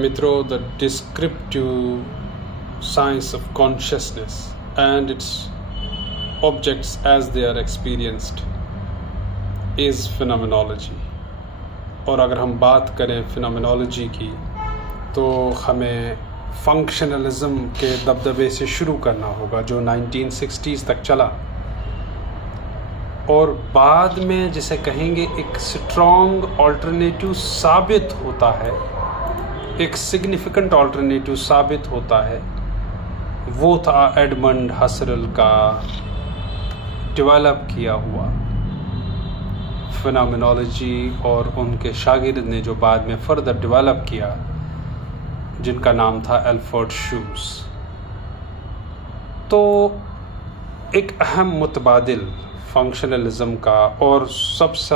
Mitro, the descriptive science of consciousness and its objects as they are experienced is phenomenology. और अगर हम बात करें phenomenology की तो हमें फंक्शनलिज्म के दबदबे से शुरू करना होगा जो 1960s तक चला और बाद में जिसे कहेंगे एक स्ट्रॉन्ग ऑल्टरनेटिव साबित होता है, एक सिग्निफिकेंट ऑल्टरनेटिव साबित होता है। वो था एडमंड हसरल का डेवलप किया हुआ फिनोमेनोलॉजी और उनके शागिर्द ने जो बाद में फर्दर डेवलप किया जिनका नाम था एल्फ्रेड शूज। तो एक अहम मुतबादिल फंक्शनलिज्म का और सबसे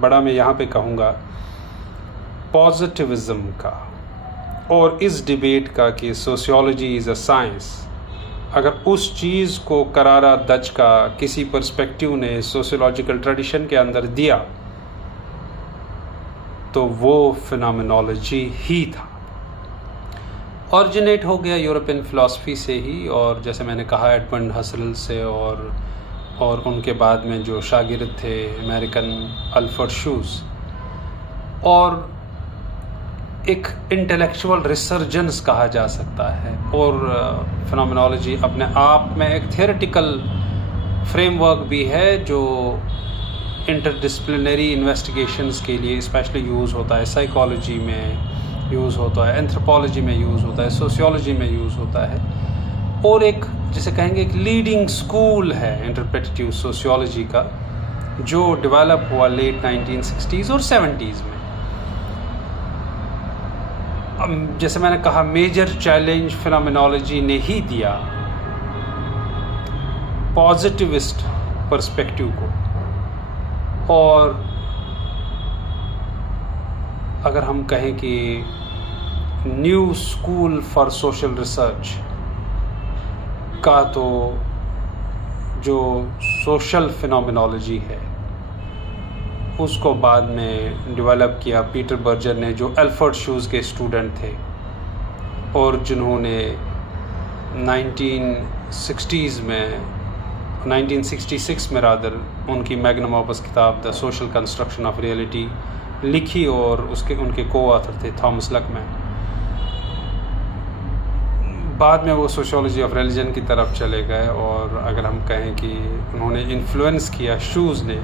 बड़ा मैं यहाँ पे कहूँगा पॉजिटिविज्म का और इस डिबेट का कि सोशियोलॉजी इज़ अ साइंस, अगर उस चीज़ को करारा दज का किसी पर्सपेक्टिव ने सोशियोलॉजिकल ट्रेडिशन के अंदर दिया तो वो फिनोमेनोलॉजी ही था। ऑरिजिनेट हो गया यूरोपियन फ़िलासफ़ी से ही और जैसे मैंने कहा एडमंड हसरल से और उनके बाद में जो शागिर्द थे अमेरिकन एल्फ्रेड शूज, और एक इंटेलेक्चुअल रिसर्जेंस कहा जा सकता है। और फिनोमेनोलॉजी अपने आप में एक थियोरेटिकल फ्रेमवर्क भी है जो इंटरडिसिप्लिनरी इन्वेस्टिगेशंस के लिए स्पेशली यूज़ होता है, साइकोलॉजी में यूज़ होता है, एंथ्रोपोलॉजी में यूज़ होता है, सोशियोलॉजी में यूज़ होता है। और एक जिसे कहेंगे एक लीडिंग स्कूल है इंटरप्रेटिव सोशियोलॉजी का जो डेवलप हुआ लेट 1960s और 70s में। जैसे मैंने कहा मेजर चैलेंज फिनोमेनोलॉजी ने ही दिया पॉजिटिविस्ट पर्सपेक्टिव को। और अगर हम कहें कि new school for social research का तो जो सोशल फिनोमेनोलॉजी है उसको बाद में डेवलप किया पीटर बर्जर ने जो एल्फ्रेड शूज के स्टूडेंट थे और जिन्होंने 1966 में रादर उनकी मैग्नम ओपस किताब the social construction of reality लिखी और उनके को ऑथर थे थॉमस लकमैन। बाद में वो सोशियोलॉजी ऑफ रिलीजन की तरफ चले गए और अगर हम कहें कि उन्होंने इन्फ्लुएंस किया शूज़ ने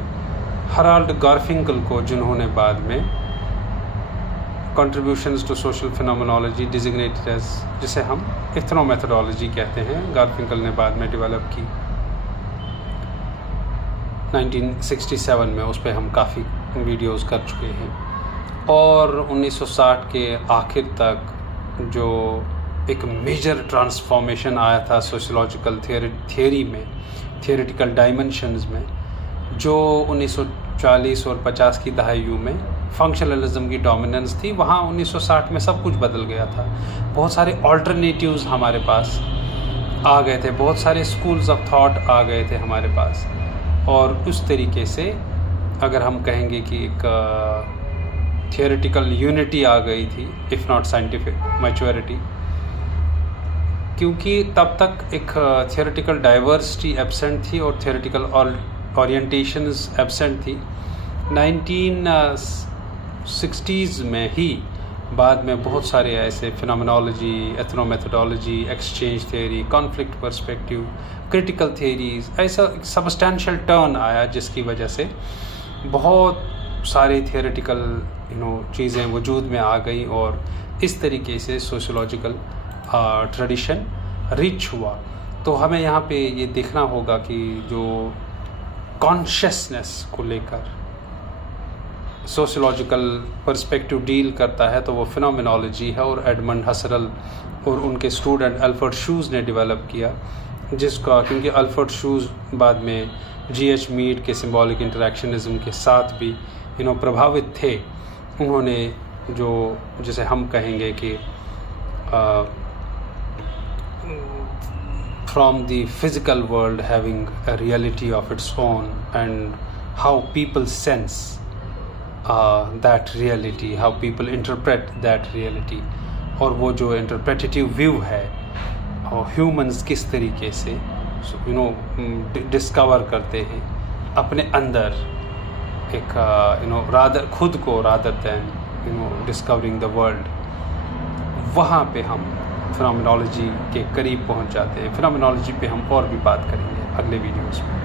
हराल्ड गारफिंकल को, जिन्होंने बाद में contributions to social phenomenology designated as जिसे हम इथनोमेथोडोलॉजी कहते हैं, गारफिंकल ने बाद में डेवलप की 1967 में। उस पर हम काफ़ी वीडियोस कर चुके हैं। और 1960 के आखिर तक जो एक मेजर ट्रांसफॉर्मेशन आया था सोशियोलॉजिकल थियोरी में, थियोरेटिकल डायमेंशंस में, जो 1940 और 50 की दहाइयों में फंक्शनलिज्म की डोमिनेंस थी, वहाँ 1960 में सब कुछ बदल गया था। बहुत सारे ऑल्टरनेटिव्स हमारे पास आ गए थे, बहुत सारे स्कूल्स ऑफ थॉट आ गए थे हमारे पास। और उस तरीके से अगर हम कहेंगे कि एक थियोरेटिकल यूनिटी आ गई थी, इफ़ नॉट साइंटिफिक मैच्योरिटी, क्योंकि तब तक एक थियोरेटिकल डाइवर्सिटी एब्सेंट थी और थियोरेटिकल ओरिएंटेशंस एब्सेंट थी। 1960s में ही बाद में बहुत सारे ऐसे phenomenology, ethnomethodology, exchange theory, conflict perspective, critical theories, ऐसा एक सबस्टेंशियल टर्न आया जिसकी वजह से बहुत सारे थियोरेटिकल चीज़ें वजूद में आ गई और इस तरीके से सोशियोलॉजिकल ट्रेडिशन रिच हुआ। तो हमें यहाँ पे ये देखना होगा कि जो कॉन्शियसनेस को लेकर सोशियोलॉजिकल पर्सपेक्टिव डील करता है तो वो फिनोमेनोलॉजी है और एडमंड हसरल और उनके स्टूडेंट एल्फ्रेड शूज ने डेवलप किया, जिसका क्योंकि एल्फ्रेड शूज बाद में G.H. मीड के सिंबॉलिक इंटरेक्शनिज्म के साथ भी प्रभावित थे। उन्होंने जो जिसे हम कहेंगे कि from the physical world having a reality of its own and how people sense that reality, how people interpret that reality, और वो जो इंटरप्रेटेटिव व्यू है और ह्यूमंस किस तरीके से डिस्कवर करते हैं अपने अंदर एक रादर खुद को rather than discovering the world, वहाँ पे हम फिनोमेनोलॉजी के करीब पहुँच जाते हैं। फिनोमेनोलॉजी पे हम और भी बात करेंगे अगले वीडियोज़ में।